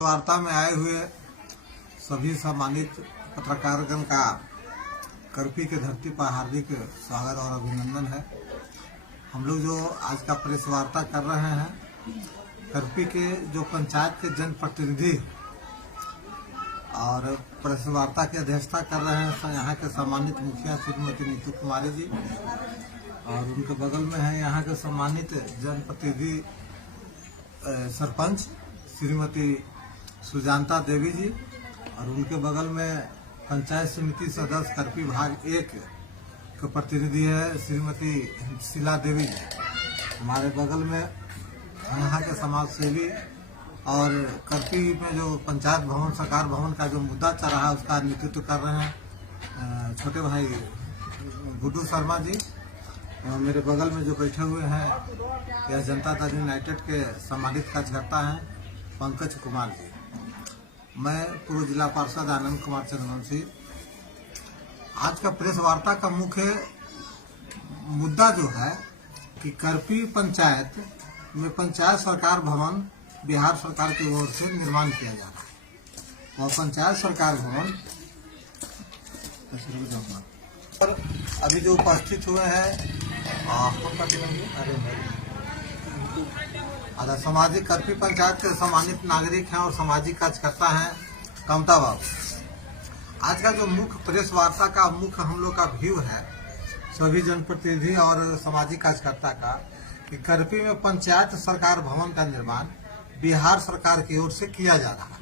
वार्ता में आए हुए सभी सम्मानित पत्रकारगण का करपी के धरती पर हार्दिक स्वागत और अभिनंदन है। हम लोग जो आज का प्रेस वार्ता कर रहे हैं, करपी के जो पंचायत के जनप्रतिनिधि और प्रेस वार्ता की अध्यक्षता कर रहे हैं यहाँ के सम्मानित मुखिया श्रीमती नीतू कुमारी जी, और उनके बगल में है यहाँ के सम्मानित जनप्रतिनिधि सरपंच श्रीमती सुजानता देवी जी, और उनके बगल में पंचायत समिति सदस्य करपी भाग 1 के प्रतिनिधि है श्रीमती शीला देवी जी। हमारे बगल में यहाँ के समाज सेवी और करपी में जो पंचायत भवन सरकार भवन का जो मुद्दा चल रहा है उसका नेतृत्व कर रहे हैं छोटे भाई गुड्डू शर्मा जी। मेरे बगल में जो बैठे हुए हैं यह जनता दल यूनाइटेड के सम्मानित कार्यकर्ता हैं पंकज कुमार जी। मैं पूर्व जिला पार्षद आनंद कुमार चंद्रवंशी। आज का प्रेस वार्ता का मुख्य मुद्दा जो है कि करपी पंचायत में पंचायत सरकार भवन बिहार सरकार की ओर से निर्माण किया जा रहा है। और पंचायत सरकार भवन और अभी जो उपस्थित हुए हैं सामाजिक करपी पंचायत के सम्मानित नागरिक हैं और सामाजिक कार्यकर्ता हैं कमता बाबू। आज का जो मुख्य प्रेस वार्ता का मुख्य हम लोग का व्यू है सभी जनप्रतिनिधि और सामाजिक कार्यकर्ता का कि करपी में पंचायत सरकार भवन का निर्माण बिहार सरकार की ओर से किया जा रहा है,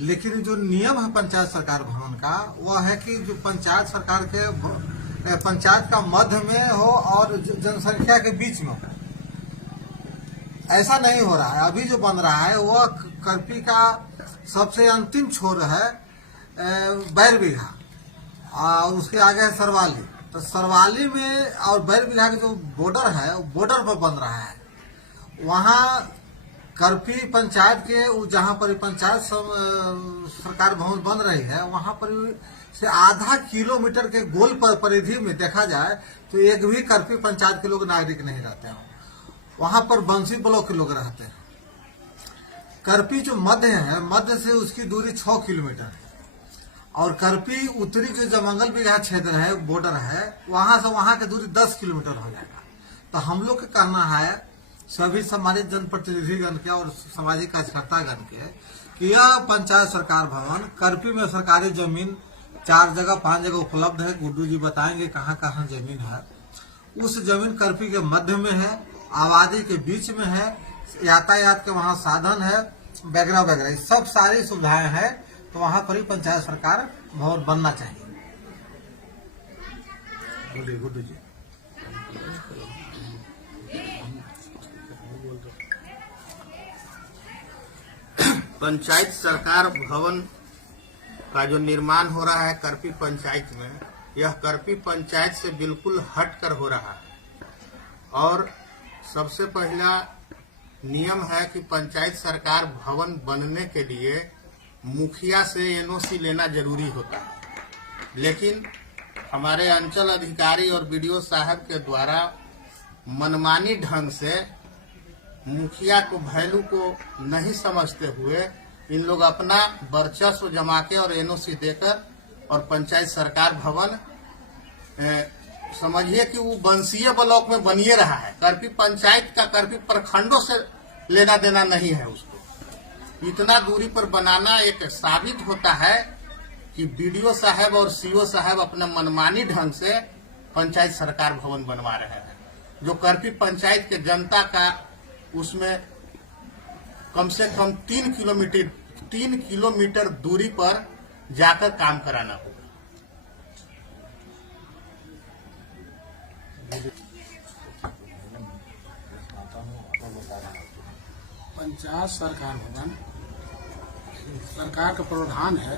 लेकिन जो नियम है पंचायत सरकार भवन का वह है कि जो पंचायत सरकार के पंचायत का मध्य में हो और जनसंख्या के बीच में हो। ऐसा नहीं हो रहा है। अभी जो बन रहा है वह करपी का सबसे अंतिम छोर है बैर बिघा, और उसके आगे है सरवाली। तो सरवाली में और बैर बिघा का जो बॉर्डर है बॉर्डर पर बन रहा है। वहाँ करपी पंचायत के जहाँ पर पंचायत सरकार भवन बन रही है वहाँ पर से आधा किलोमीटर के गोल परिधि में देखा जाए तो एक भी करपी पंचायत के लोग नागरिक नहीं रहते हैं। वहां पर बंसी ब्लॉक के लोग रहते हैं। करपी जो मध्य है, मध्य से उसकी दूरी 6 किलोमीटर है, और करपी उत्तरी जो जमंगल बिघा क्षेत्र है बॉर्डर है वहां से वहां की दूरी 10 किलोमीटर हो जाएगा। तो हम लोग का कहना है सभी सम्मानित जनप्रतिनिधिगण के और सामाजिक कार्यकर्तागण के कि यह पंचायत सरकार भवन करपी में सरकारी जमीन 4 जगह 5 जगह उपलब्ध है। गुड्डू जी बताएंगे कहाँ कहाँ जमीन है। उस जमीन करपी के मध्य में है, आबादी के बीच में है, यातायात के वहाँ साधन है वगैरह वगैरह, सब सारी सुविधाएं हैं। तो वहाँ पर ही पंचायत सरकार भवन बनना चाहिए। गुड्डू जी। पंचायत सरकार भवन का जो निर्माण हो रहा है करपी पंचायत में, यह करपी पंचायत से बिल्कुल हटकर हो रहा है। और सबसे पहला नियम है कि पंचायत सरकार भवन बनने के लिए मुखिया से एनओसी लेना जरूरी होता है, लेकिन हमारे अंचल अधिकारी और बीडीओ साहब के द्वारा मनमानी ढंग से मुखिया को वैल्यू को नहीं समझते हुए इन लोग अपना वर्चस्व जमा के और एनओसी देकर और पंचायत सरकार भवन समझिए कि वो बंसीय ब्लॉक में बनिए रहा है। करपी पंचायत का करपी प्रखंडों से लेना देना नहीं है। उसको इतना दूरी पर बनाना एक साबित होता है कि बीडीओ साहब और सीओ साहब अपने मनमानी ढंग से पंचायत सरकार भवन बनवा रहे हैं, जो करपी पंचायत के जनता का उसमें कम से कम 3 किलोमीटर दूरी पर जाकर काम कराना होगा। पंचायत सरकार भवन सरकार का प्रावधान है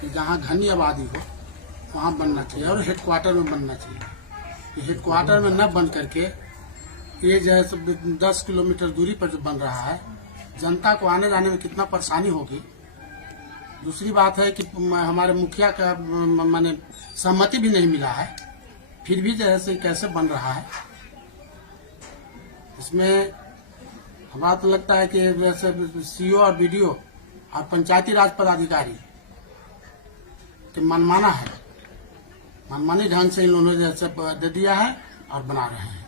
कि जहाँ घनी आबादी हो वहाँ बनना चाहिए और हेडक्वार्टर में बनना चाहिए। हेडक्वार्टर में न बन करके ये जैसे 10 किलोमीटर दूरी पर जो बन रहा है, जनता को आने जाने में कितना परेशानी होगी। दूसरी बात है कि हमारे मुखिया का माने सहमति भी नहीं मिला है, फिर भी जैसे कैसे बन रहा है। इसमें हमारा तो लगता है कि वैसे सीओ और बीडीओ और पंचायती राज पदाधिकारी के मनमाना है, मनमानी ढंग से इन लोगों ने जैसे दे दिया है और बना रहे हैं।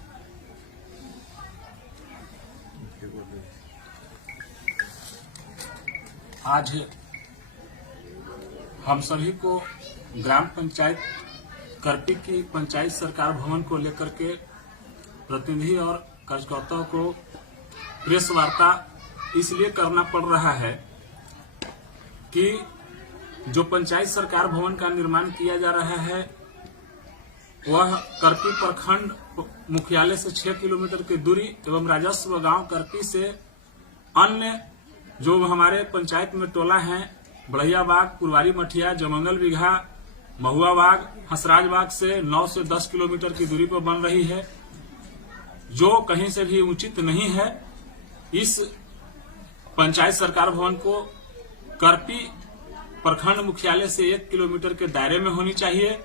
आज हम सभी को ग्राम पंचायत करपी की पंचायत सरकार भवन को लेकर के प्रतिनिधि और कार्यकर्ताओं को प्रेस वार्ता इसलिए करना पड़ रहा है कि जो पंचायत सरकार भवन का निर्माण किया जा रहा है वह करपी प्रखंड मुख्यालय से 6 किलोमीटर की दूरी एवं राजस्व गांव करपी से अन्य जो हमारे पंचायत में टोला हैं बढ़िया बाग, पुरवारी मठिया, जमंगल बिघा, महुआ बाग, हंसराज बाग से 9 से 10 किलोमीटर की दूरी पर बन रही है, जो कहीं से भी उचित नहीं है। इस पंचायत सरकार भवन को करपी प्रखंड मुख्यालय से 1 किलोमीटर के दायरे में होनी चाहिए,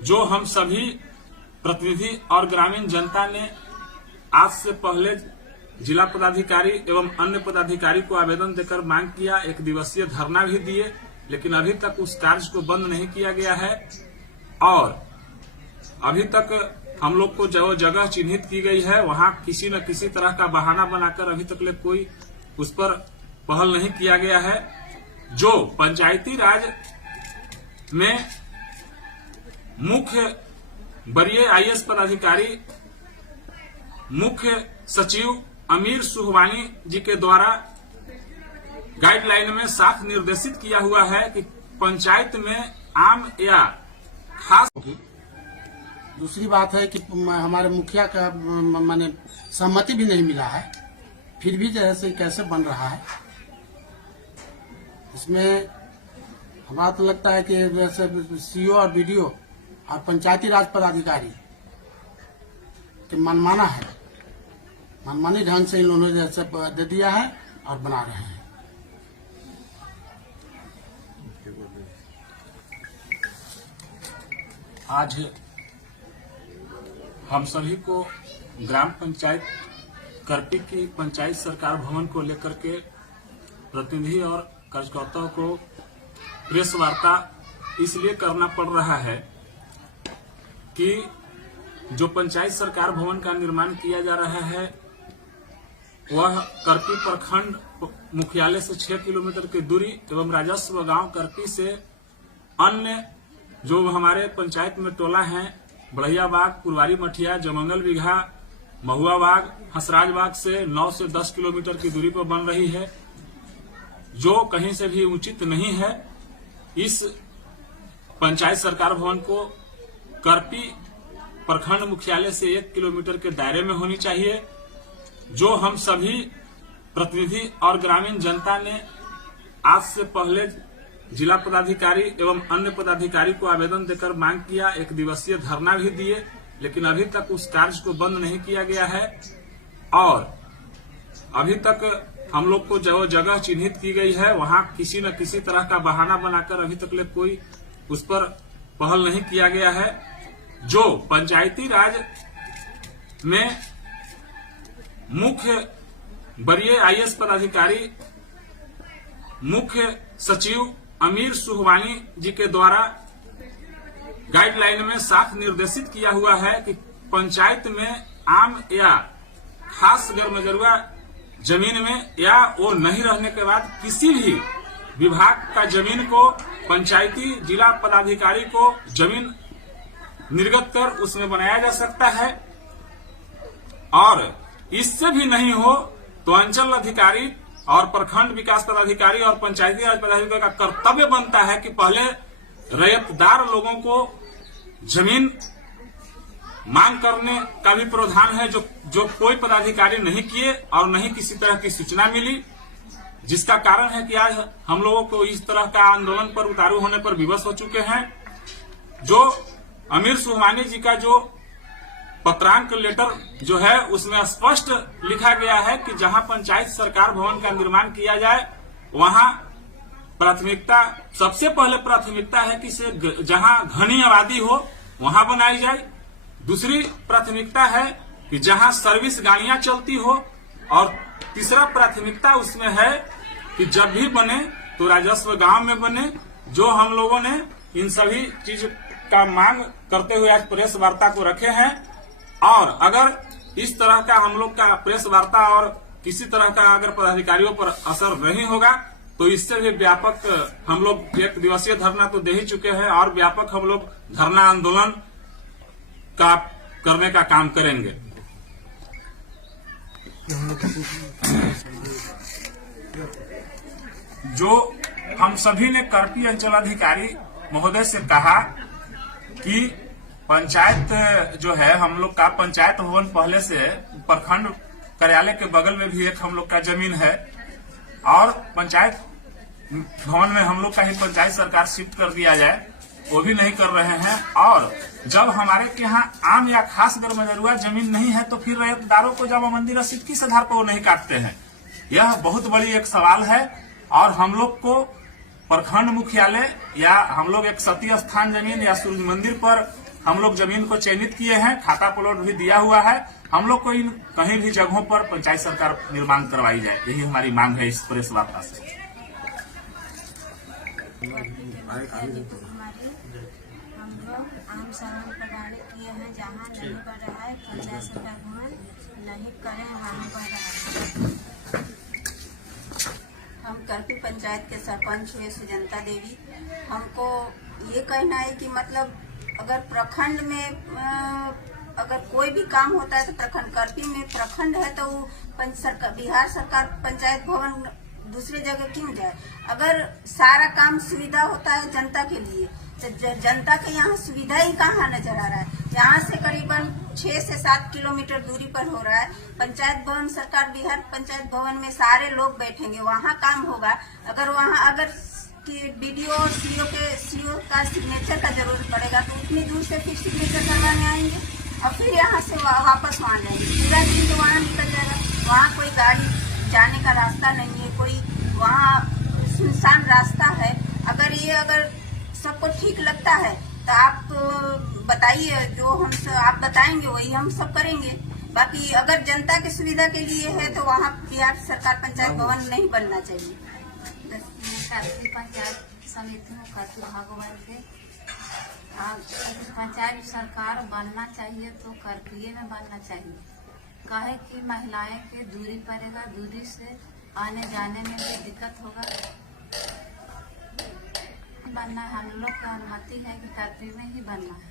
जो हम सभी प्रतिनिधि और ग्रामीण जनता ने आज से पहले जिला पदाधिकारी एवं अन्य पदाधिकारी को आवेदन देकर मांग किया, 1 दिवसीय धरना भी दिए, लेकिन अभी तक उस कार्य को बंद नहीं किया गया है। और अभी तक हम लोग को जो जगह चिन्हित की गई है वहां किसी न किसी तरह का बहाना बनाकर अभी तक कोई उस पर पहल नहीं किया गया है। जो पंचायती राज में मुख्य वरीय IAS पदाधिकारी मुख्य सचिव अमीर सुहवानी जी के द्वारा गाइडलाइन में साफ निर्देशित किया हुआ है कि पंचायत में आम या खास। दूसरी बात है कि हमारे मुखिया का माने सहमति भी नहीं मिला है, फिर भी जैसे कैसे बन रहा है। इसमें हमारा तो लगता है कि जैसे CO और BDO और पंचायती राज पदाधिकारी के मनमाना है, मनमानी ढंग से इन लोगों ने जैसे दे दिया है और बना रहे हैं। आज हम सभी को ग्राम पंचायत करपी की पंचायत सरकार भवन को लेकर के प्रतिनिधि और कार्यकर्ताओं को प्रेस वार्ता इसलिए करना पड़ रहा है कि जो पंचायत सरकार भवन का निर्माण किया जा रहा है वह करपी प्रखंड मुख्यालय से 6 किलोमीटर की दूरी एवं राजस्व गांव करपी से अन्य जो हमारे पंचायत में टोला हैं बढ़िया बाग, पुरवारी मठिया, जमंगल बिघा, महुआ बाग, हंसराज बाग से 9 से 10 किलोमीटर की दूरी पर बन रही है, जो कहीं से भी उचित नहीं है। इस पंचायत सरकार भवन को करपी प्रखंड मुख्यालय से 1 किलोमीटर के दायरे में होनी चाहिए, जो हम सभी प्रतिनिधि और ग्रामीण जनता ने आज से पहले जिला पदाधिकारी एवं अन्य पदाधिकारी को आवेदन देकर मांग किया, 1 दिवसीय धरना भी दिए, लेकिन अभी तक उस कार्य को बंद नहीं किया गया है। और अभी तक हम लोग को जो जगह चिन्हित की गई है वहां किसी न किसी तरह का बहाना बनाकर अभी तक कोई उस पर पहल नहीं किया गया है। जो पंचायती राज में मुख्य वरीय IAS पदाधिकारी मुख्य सचिव अमीर सुहवानी जी के द्वारा गाइडलाइन में साफ निर्देशित किया हुआ है कि पंचायत में आम या खास गैरमजरूआ जमीन में या वो नहीं रहने के बाद किसी भी विभाग का जमीन को पंचायती जिला पदाधिकारी को जमीन निर्गत कर उसमें बनाया जा सकता है। और इससे भी नहीं हो तो अंचल अधिकारी और प्रखंड विकास पदाधिकारी और पंचायती राज पदाधिकारी का कर्तव्य बनता है कि पहले रैयतदार लोगों को जमीन मांग करने का भी प्रावधान है, जो कोई पदाधिकारी नहीं किए और नहीं किसी तरह की सूचना मिली, जिसका कारण है कि आज हम लोगों को इस तरह का आंदोलन पर उतारू होने पर विवश हो चुके हैं। जो अमीर सुहवानी जी का जो पत्रांक लेटर जो है उसमें स्पष्ट लिखा गया है कि जहां पंचायत सरकार भवन का निर्माण किया जाए वहां प्राथमिकता, सबसे पहले प्राथमिकता है कि जहां घनी आबादी हो वहां बनाई जाए। दूसरी प्राथमिकता है कि जहां सर्विस गाड़ियां चलती हो, और तीसरा प्राथमिकता उसमें है कि जब भी बने तो राजस्व गांव में बने। जो हम लोगों ने इन सभी चीज का मांग करते हुए आज प्रेस वार्ता को रखे हैं। और अगर इस तरह का हम लोग का प्रेस वार्ता और किसी तरह का अगर पदाधिकारियों पर असर नहीं होगा तो इससे भी व्यापक हम लोग 1 दिवसीय धरना तो दे ही चुके हैं और व्यापक हम लोग धरना आंदोलन का करने का काम करेंगे। जो हम सभी ने करपी अंचलाधिकारी महोदय से कहा कि पंचायत जो है हम लोग का पंचायत भवन पहले से प्रखंड कार्यालय के बगल में भी एक हम लोग का जमीन है और पंचायत भवन में हम लोग का ही पंचायत सरकार शिफ्ट कर दिया जाए, वो भी नहीं कर रहे हैं। और जब हमारे के यहाँ आम या खास गरमजरुआ जमीन नहीं है तो फिर रैयतदारों को जब मंदी रसीद किस आधार पर वो नहीं काटते हैं, यह बहुत बड़ी एक सवाल है। और हम लोग को प्रखंड मुख्यालय या हम लोग एक सती स्थान जमीन या सूर्य मंदिर पर हम लोग जमीन को चयनित किए हैं, खाता प्लॉट भी दिया हुआ है। हम लोग को इन कहीं भी जगहों पर पंचायत सरकार निर्माण करवाई जाए, यही हमारी मांग है इस प्रेस वार्ता से। हम लोग आम सवाल प्रदान किए हैं, जहाँ नहीं कर रहा है पंचायत सरकार भवन नहीं करें, हम कर रहा है। हम करपी पंचायत के सरपंच हुए सुजंता देवी। हमको ये कहना है कि मतलब अगर प्रखंड में अगर कोई भी काम होता है तो प्रखंड करपी में प्रखंड है तो वो बिहार सरकार पंचायत भवन दूसरे जगह क्यों जाए। अगर सारा काम सुविधा होता है जनता के लिए तो जनता के यहाँ सुविधा ही कहाँ नजर आ रहा है। यहाँ से करीबन 6 से 7 किलोमीटर दूरी पर हो रहा है पंचायत भवन। सरकार बिहार पंचायत भवन में सारे लोग बैठेंगे, वहाँ काम होगा। अगर वहाँ अगर बीडीओ और सीओ का सिग्नेचर का जरूरत पड़ेगा तो उतनी दूर से फिर सिग्नेचर करवाने आएंगे और फिर यहाँ से वापस वहाँ जाएंगे, पूरा दिन तो वहाँ निकल जाएगा। वहाँ कोई गाड़ी जाने का रास्ता नहीं है, कोई वहाँ सुनसान रास्ता है। अगर सबको ठीक लगता है तो आप बताइए, जो आप बताएंगे वही हम सब करेंगे। बाकी अगर जनता की सुविधा के लिए है तो वहाँ बिहार सरकार पंचायत भवन नहीं बनना चाहिए। पंचायत समिति में करपी भगवान के पंचायत सरकार बनना चाहिए तो करपीए में बनना चाहिए। कहे कि महिलाएं के दूरी पड़ेगा, दूरी से आने जाने में भी दिक्कत होगा। बनना हम लोग का अनुमति है कि करपी में ही बनना है।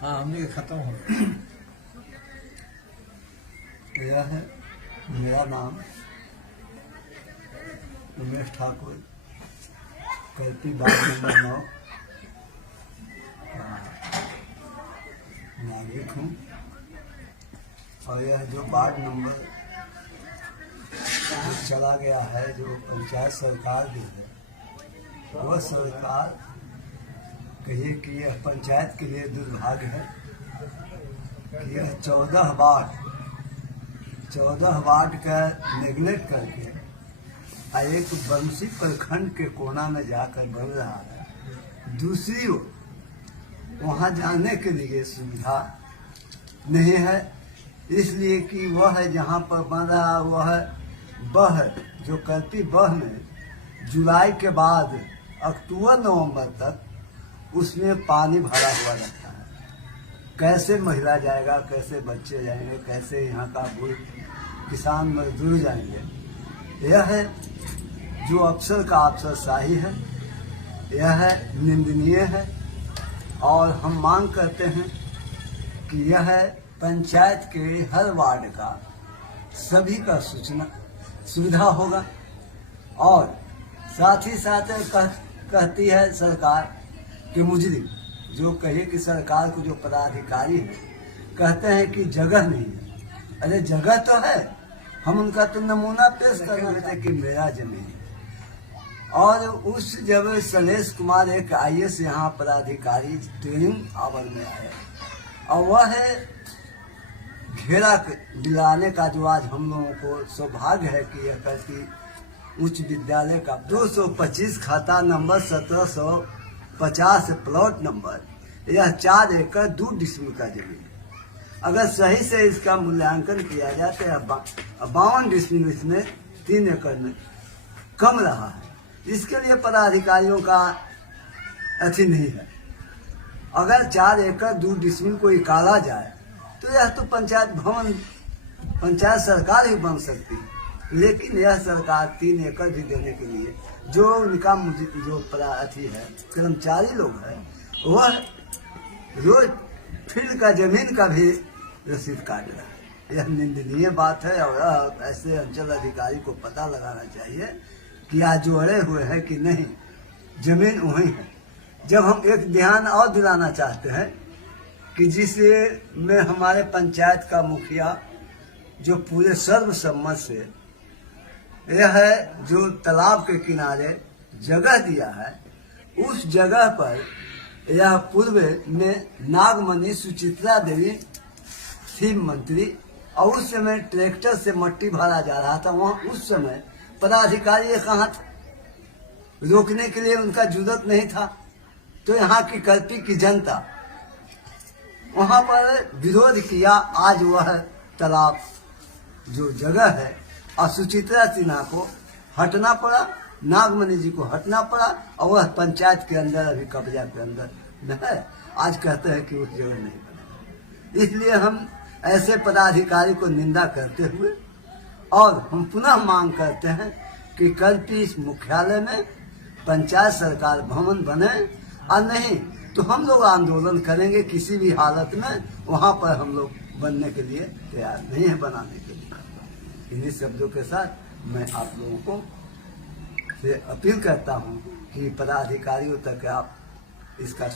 हाँ, हमने खत्म हो गया है। मेरा नाम उमेश ठाकुर, करपी वार्ड नंबर 9 नागरिक हूँ। और यह जो वार्ड नंबर चला गया है, जो पंचायत सरकार दी है, वह सरकार कहिए कि यह पंचायत के लिए दुर्भाग्य है कि यह 14 वार्ड का नेग्लेक्ट करके एक बंसी प्रखंड के कोना में जाकर बन रहा है। दूसरी ओर वहाँ जाने के लिए सुविधा नहीं है, इसलिए कि वह जहाँ पर बन रहा वह बह जो करपी बह में जुलाई के बाद अक्टूबर-नवंबर तक उसमें पानी भरा हुआ रहता है। कैसे महिला जाएगा, कैसे बच्चे जाएंगे, कैसे यहाँ का किसान मजदूर जाएंगे। यह है जो अफसर का अफसरशाही है, यह है निंदनीय है। और हम मांग करते हैं कि यह पंचायत के हर वार्ड का सभी का सूचना सुविधा होगा। और साथ ही साथ कहती है सरकार कि मुजरिम जो कहे कि सरकार को जो पदाधिकारी है कहते हैं कि जगह नहीं है। अरे जगह तो है, हम उनका तो नमूना पेश करना चाहते कि मेरा जमीन। और उस जब शैलेश कुमार एक IAS यहाँ पदाधिकारी ट्रेनिंग आवर में आए और वह है घेरा दिलाने का जो आज हम लोगों को सौभाग्य है कि यह करती उच्च विद्यालय का 225 खाता नंबर 1750 प्लॉट नंबर, यह 4 एकड़ 2 डिसमिल का जमीन। अगर सही से इसका मूल्यांकन किया जाए तो 52 डिसमिल इसमें 3 एकड़ में कम रहा है। इसके लिए पदाधिकारियों का अथी नहीं है। अगर 4 एकड़ 2 डिसमिल को निकाला जाए तो यह तो पंचायत भवन, पंचायत सरकार ही बन सकती है। लेकिन यह सरकार 3 एकड़ भी देने के लिए जो उनका जो अथी है, कर्मचारी लोग है, वह रोज फील्ड का जमीन का भी रसीद काट रहा है। यह निंदनीय बात है और ऐसे अंचल अधिकारी को पता लगाना चाहिए कि आज जोड़े हुए हैं कि नहीं, जमीन वही है। जब हम एक ध्यान और दिलाना चाहते हैं कि जिसे में हमारे पंचायत का मुखिया जो पूरे सर्वसम्मत से यह है जो तालाब के किनारे जगह दिया है, उस जगह पर यह पूर्व में नागमणि सुचित्रा देवी थी मंत्री, और उस समय ट्रैक्टर से मट्टी भरा जा रहा था। वहाँ उस समय पदाधिकारी कहाँ था, रोकने के लिए उनका जुर्रत नहीं था। तो यहाँ की करपी की जनता वहाँ पर विरोध किया। आज वह तालाब जो जगह है और सुचित्रा सिन्हा को हटना पड़ा, नागमणि जी को हटना पड़ा, और वह पंचायत के अंदर अभी कब्जा के अंदर न है। आज कहते हैं कि उस जगह नहीं बनेगा। इसलिए हम ऐसे पदाधिकारी को निंदा करते हुए और हम पुनः मांग करते हैं कि करपी इस मुख्यालय में पंचायत सरकार भवन बने, और नहीं तो हम लोग आंदोलन करेंगे। किसी भी हालत में वहाँ पर हम लोग बनने के लिए तैयार नहीं है, बनाने के लिए। इन्हीं शब्दों के साथ मैं आप लोगों को से अपील करता हूँ कि पदाधिकारियों तक आप इसका